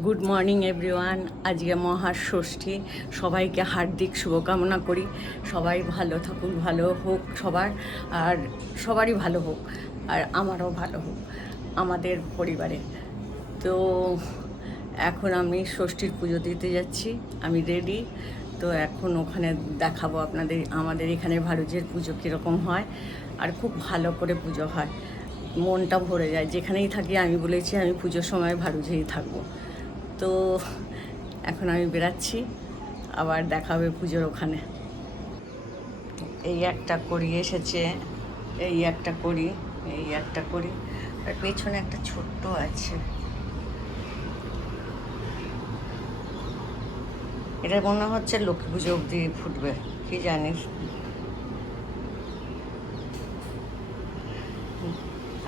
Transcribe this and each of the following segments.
Good morning everyone. আজকে মহা ষষ্ঠী, সবাইকে হার্দিক শুভকামনা করি। সবাই ভালো থাকুন, ভালো হোক সবার, আর সবারই ভালো হোক, আর আমারও ভালো হোক আমাদের পরিবারে। তো এখন আমি ষষ্ঠীর পুজো দিতে যাচ্ছি, আমি রেডি। তো এখন ওখানে দেখাবো আপনাদের আমাদের এখানে ভারুচের পুজো কীরকম হয়, আর খুব ভালো করে পুজো হয়, মনটা ভরে যায়। যেখানেই থাকি আমি বলেছি আমি পুজোর সময় ভারুচেই থাকবো। তো এখন আমি বেরাচ্ছি, আবার দেখা হবে পুজোর ওখানে। এই একটা করি এসেছে, এই একটা করি, এই একটা করি, আর পেছনে একটা ছোট্ট আছে। এটা মনে হচ্ছে লক্ষ্মী পুজো অবধি ফুটবে, কি জানিস।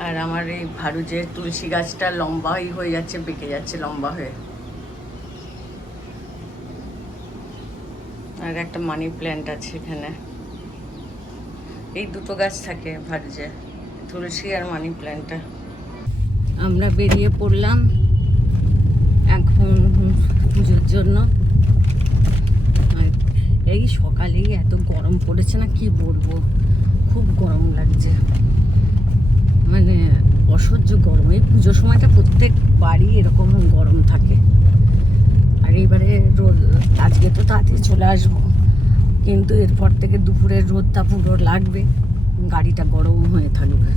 আর আমার এই ভারুচের তুলসী গাছটা লম্বাই হয়ে যাচ্ছে, বেঁকে যাচ্ছে লম্বা হয়ে। আর একটা মানি প্ল্যান্ট আছে এখানে। এই দুটো গাছ থাকে ভারুচে, তুলসী আর মানি প্ল্যান্টটা। আমরা বেরিয়ে পড়লাম এখন পুজোর জন্য। এই সকালেই এত গরম পড়েছে না, কি বলবো, খুব গরম লাগছে, মানে অসহ্য গরম। এই পুজোর সময়টা প্রত্যেক বাড়ি এরকম গরম থাকে। আর এইবারে রোদ, আজকে তো তাড়াতাড়ি চলে আসবো, কিন্তু এরপর থেকে দুপুরের রোদটা পুরো লাগবে, গাড়িটা গরম হয়ে থাকবে।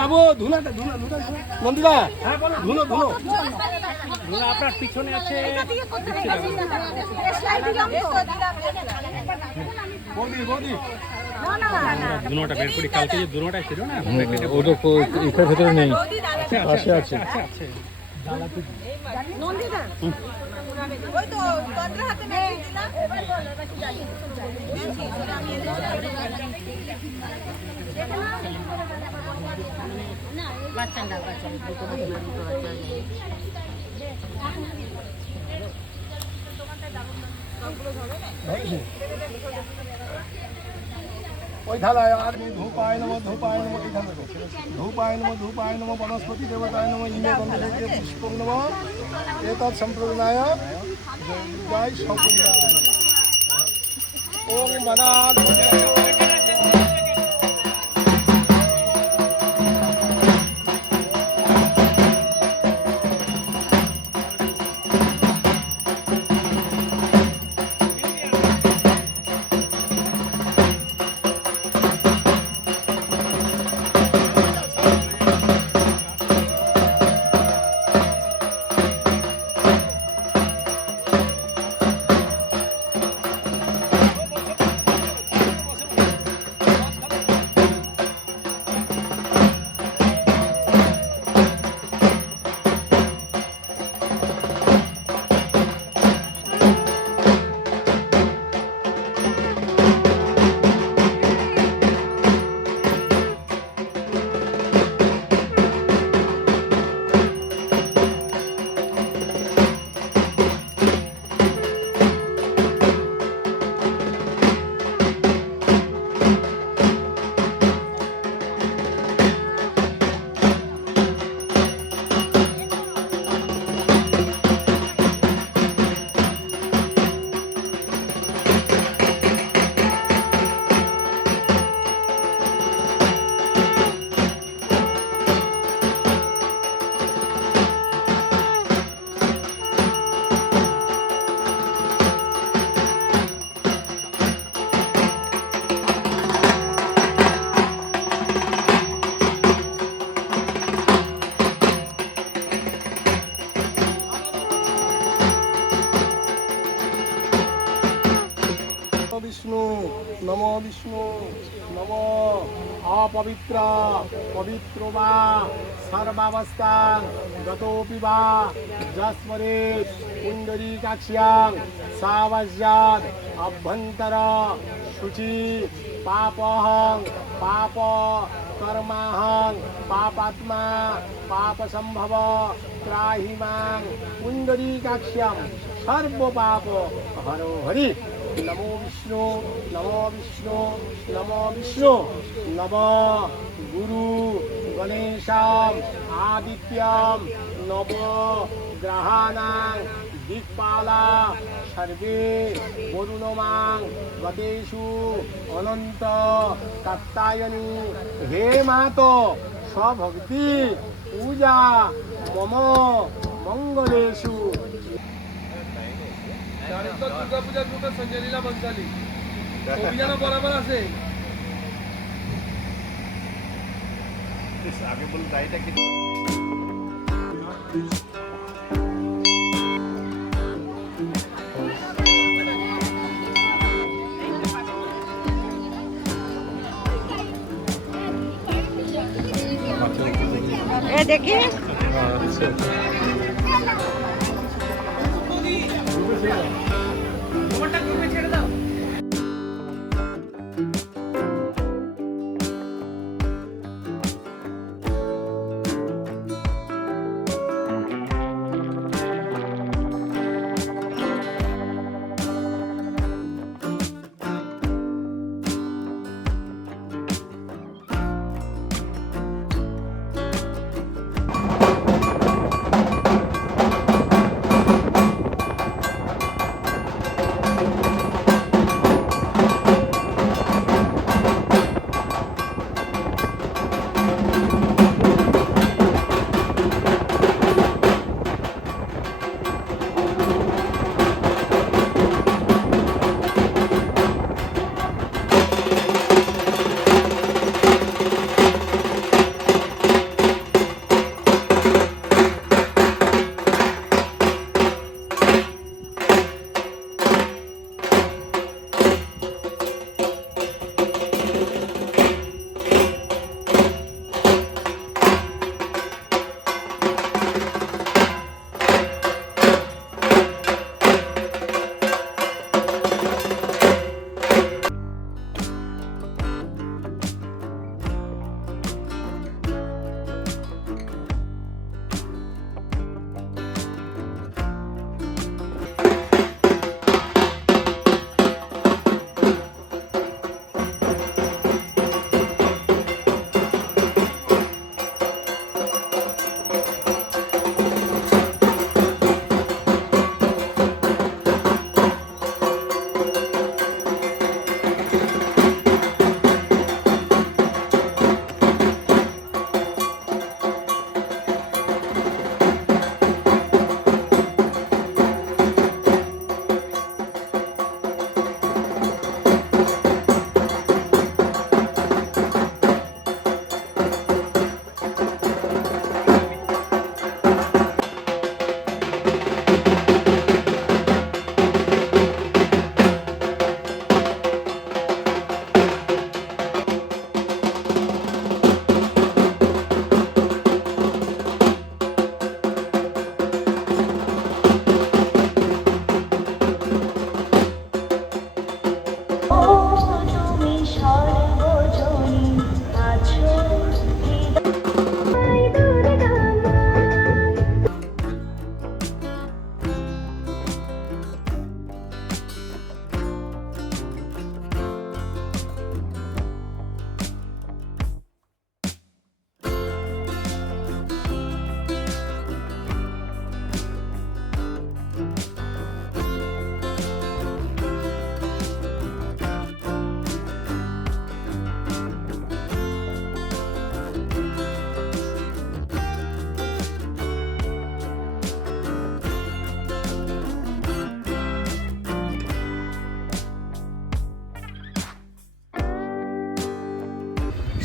বাবু ধুনাটা ধুনা ধুনা নন্দিতা, ধুনো ধুনো ধুনা আপনার পিছনে আছে। বৌদি বৌদি ধুনোটা বের করি, কালকে যে ধুনোটা ছিল না ওটা এটার ভেতরে নেই, পাশে আছে। নন্দিতা ওই তো তন্দ্রা হাতে মেরে দিলাম। ওই ধালায় আর ধূপায় নম ধূপায় নম, ধূপায় নম ধূপায় নম, বনস্পতি দেবতায় নম, ইমে গন্ধে পুষ্পং নম, এতৎ সম্প্রদায় জয় সপরিবারায় ওম মনাৎ। विष्णु नमो अपवित्र पवित्रो वा सर्वावस्थां गतोऽपि वा जस्मरे पुण्डरीकाक्ष्यां सावज्यात् अभ्यन्तर शुचि पापहं पाप कर्माहं पापात्मा पापसंभव त्राहि मां पुण्डरीकाक्ष्यां सर्वपाप हरो हरि नमो विष्णु नमो विष्णु नमो विष्णु नमो गुरु गणेशाम् आदित्यं नमो ग्रहाणां दिक्पाला सर्वे वरुणमां गतेषु अनंत कात्यायनी हे मातो स्वभक्ति पूजा मम मंगलेषु। दुर्गा पूजा दुर्गा संजय लीला बंसाली অভিযান বরাবর আছে आगे बोल राइट है এ দেখি ওটা গ্রুপে ছেড়ে দাও।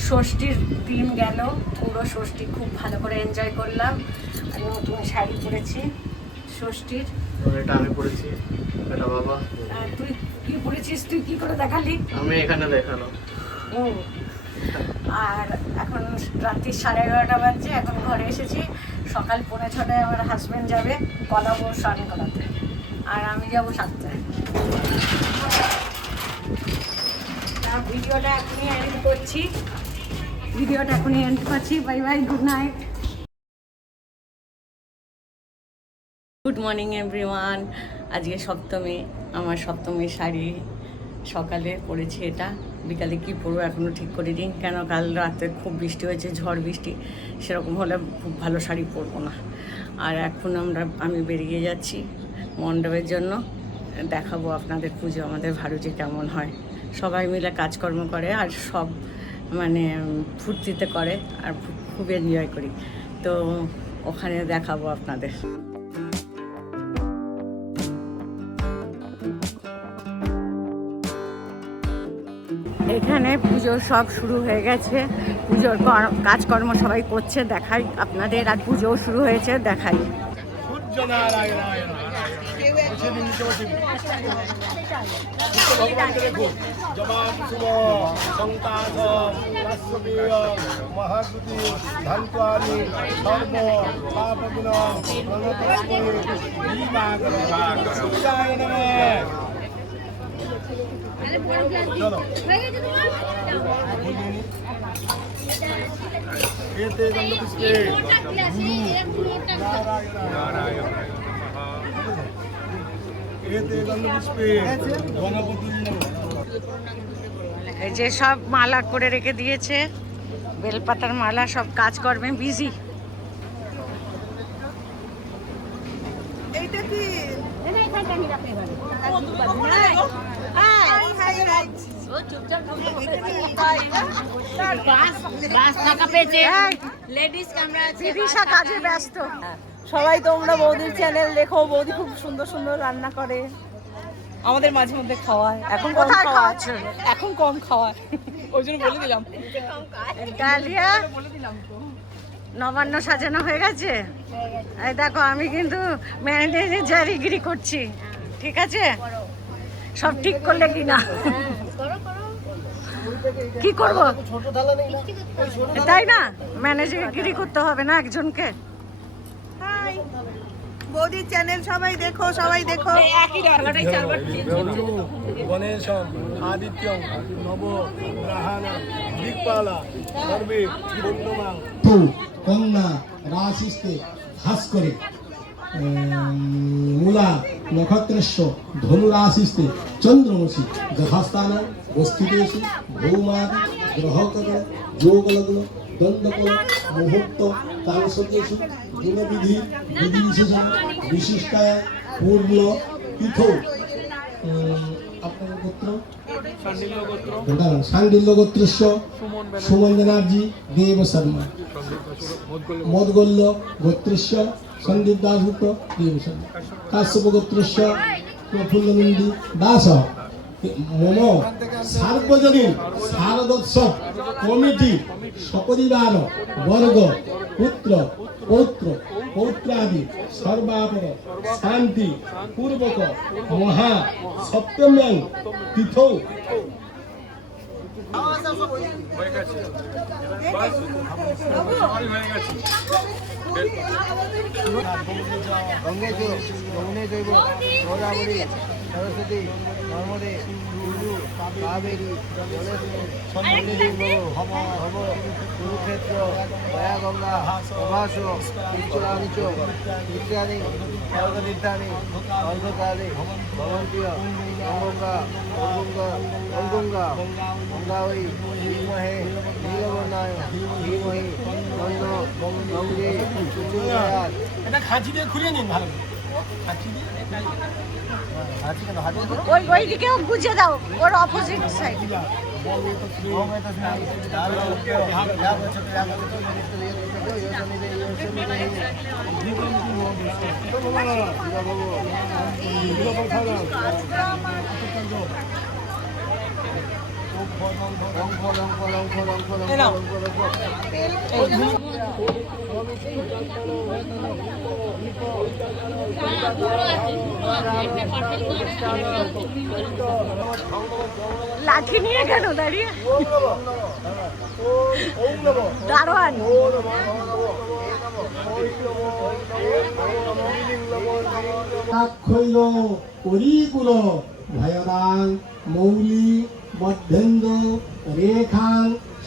ষষ্ঠীর দিন গেল, পুরো ষষ্ঠী খুব ভালো করে এনজয় করলাম। নতুন শাড়ি পরেছি ষষ্ঠীর। এটা আমি পড়েছি, এটা বাবা। তুই কি পড়েছিস? তুই কি করে দেখালি? আমি এখানে দেখানো। ও, আর এখন রাত্রি 11:30 বাজছে, এখন ঘরে এসেছি। সকাল 6:45 আমার হাজব্যান্ড যাবে কলাবো স্নান করাতে, আর আমি যাবো 7টায়। ভিডিওটা এখনই এন্ড করছি, bye bye, good night. Good morning everyone. আজকে সপ্তমী, আমার সপ্তমীর শাড়ি সকালে পরেছি, এটা বিকালে কি পরবো এখনও ঠিক করিনি, কেন কাল রাতে খুব বৃষ্টি হয়েছে, ঝড় বৃষ্টি, সেরকম হলে খুব ভালো শাড়ি পরবো না। আর এখন আমি বেরিয়ে যাচ্ছি মণ্ডপের জন্য, দেখাবো আপনাদের পুজো আমাদের ভারুচে কেমন হয়। সবাই মিলে কাজকর্ম করে আর সব মানে ফুর্তিতে করে, আর খুব এনজয় করি, তো ওখানে দেখাবো আপনাদের। এখানে পুজো সব শুরু হয়ে গেছে, পুজোর কাজকর্ম সবাই করছে, দেখাই আপনাদের। আর পুজোও শুরু হয়েছে, দেখাই। চলো এতে গন্ধপুষ্পে এতে গন্ধপুষ্পে গণপতি। এই যে সব মালা করে রেখে দিয়েছে, বেলপাতার মালা, সব কাজকর্মে বিজি। এইটা কি কাজে ব্যস্ত। সবাই তোমরা বৌদির চ্যানেল দেখো, বৌদি খুব সুন্দর সুন্দর রান্না করে, আমাদের মাঝে মধ্যে খাওয়ায়। এখন কম কোথায় খাওয়ায়, খাওয়াচ্ছে? এখন কম খাওয়ায়, ওই জন্য বলে দিলাম। ডালিয়া নবান্ন সাজানো হয়ে গেছে। এই দেখো, আমি কিন্তু ম্যানেজারিগিরি করছি, ঠিক আছে? সব ঠিক করলে কিনা কি করব, তাই না? ম্যানেজারিগিরি করতে হবে না একজনকে। বৌদির চ্যানেল সবাই দেখো, সবাই দেখো। গণেশম আদিত্যং নব গ্রহাণ দিকপালা সর্বে পূর্ণমাং তো কন্যা রাশিস্তে ভাস করে মূলা নক্ষত্রস্য ধনুরাশিস্তে চন্দ্রমসি যথাস্থান অস্থিতেষু ভৌমাদি গ্রহকল যোগলগ্ন দণ্ডকল মুহূর্ত তালসদেষু দিনবিধি বিধিবিশেষণ বিশিষ্টায় পূর্ণ তীর্থ। আপনার গোত্র সান্ডিল্য গোত্রস্য সুমন ব্যানার্জি দেব শর্মা, মদগোল্য গোত্রস্য সন্দীপ দাসগুপ্ত দেব শর্মা, কাশ্যপ গোত্রস্য প্রফুল্লনন্দী দাস। মম সার্বজনীন শারদোৎসব কমিটি সপরিবার বর্গ পুত্র পৌত্র পৌত্রাদি সর্বাপর শান্তি পূর্বক মহা সপ্তম্যাং তিথৌ সরস্বতী নর্মদে সিন্ধু কাবেরী হব কুরুক্ষেত্র দয়া গঙ্গা প্রভাস নিচ নিত্যানি সর্বতীর্থানি অর্ঘকালে ভবন্তীয় গঙ্গা গঙ্গা গঙ্গাবৈ ধীমহে নীলবর্ণায় ধীমহি গঙ্গ গঙ্গে এটা খাঁচি দিয়ে খুলে নিন ভালো করে। ওই দিকেও বুঝে দাও, ওর অপোজিট সাইড। এই নাও। লাঠি নিয়ে কেন দাঁড়িয়ে দারোয়ান খৈল পরিকুল ভয়দাং মৌলি মধ্যেন্দ্র রেখাং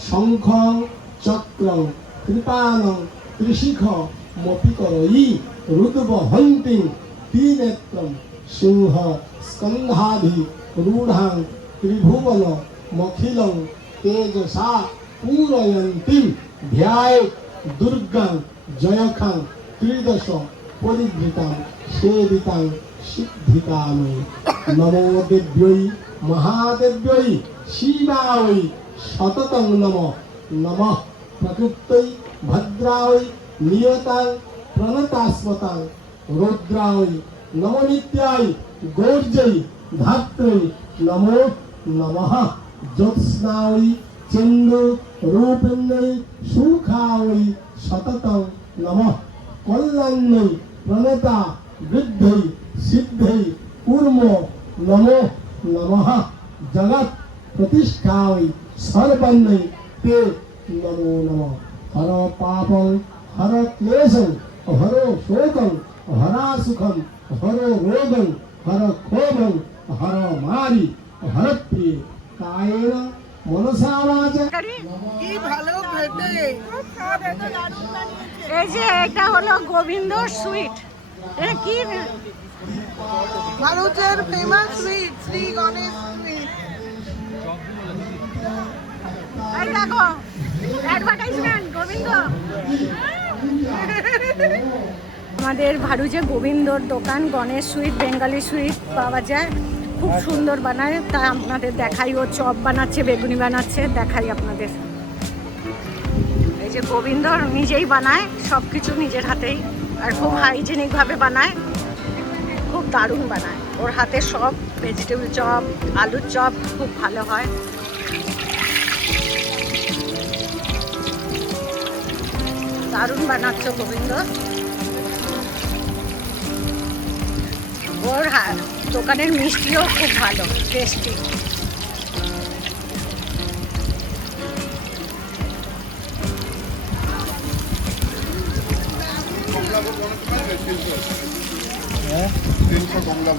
শঙ্খং চক্রং কৃপানং ত্রিশিখ মপিকরয়ি রুদ্বহন্তিং ত্রিনেত্রম সিংহ স্কন্ধাধি রূঢ়াং ত্রিভুবন মখিলং তেজসা পূরয়ন্তিম ধ্যায় দুর্গাং জয়খাং ত্রিদশ পরিবৃতাং সেবিতাং সিদ্ধিকামৈ নমো দেব্যৈ মহাদেব্যৈ শিবায় সততং নমঃ নমঃ প্রকৃপ্তৈ ভদ্রায় নিয়তাং প্রণতাস্মতাং রৌদ্রায় নমো নিত্যায় গৌর্যৈ ধাত্রৈ নমো নমঃ জ্যোৎস্নায় চন্দু রূপিণ্যৈ সুখায় সততং নমঃ কল্যাণ্যৈ প্রণতা বৃদ্ধৈ সিদ্ধৈ কূর্ম নমো নমঃ জগৎ প্রতিষ্ঠায় সর্বন্যৈ তে নমো নমঃ হর পাপং হর ক্লেশং হর শোকং হরা সুখং হর রোগং হর ক্ষোভং হর মারি হর প্রিয় কায়েন মনসা বাচা। কি ভালো খেতে। এই যে এটা হলো গোবিন্দ সুইট এটা কি ভারতের famous sweet Shri Ganesh sweet. এই দেখো অ্যাডভার্টাইজমেন্ট গোবিন্দ আমাদের ভারুচে গোবিন্দর দোকান গণেশ সুইট বেঙ্গলি সুইট পাওয়া যায় খুব সুন্দর বানায় তা আপনাদের দেখাই ও চপ বানাচ্ছে বেগুনি বানাচ্ছে দেখাই আপনাদের এই যে গোবিন্দ নিজেই বানায় সব কিছু নিজের হাতেই আর খুব হাইজেনিকভাবে বানায় খুব দারুণ বানায় ওর হাতে সব ভেজিটেবল চপ আলুর চপ খুব ভালো হয় দারুণ বানাচ্ছে গোবিন্দ ওর দোকানের মিষ্টিও খুব ভালো টেস্টি হ্যাঁ 300 বাংলা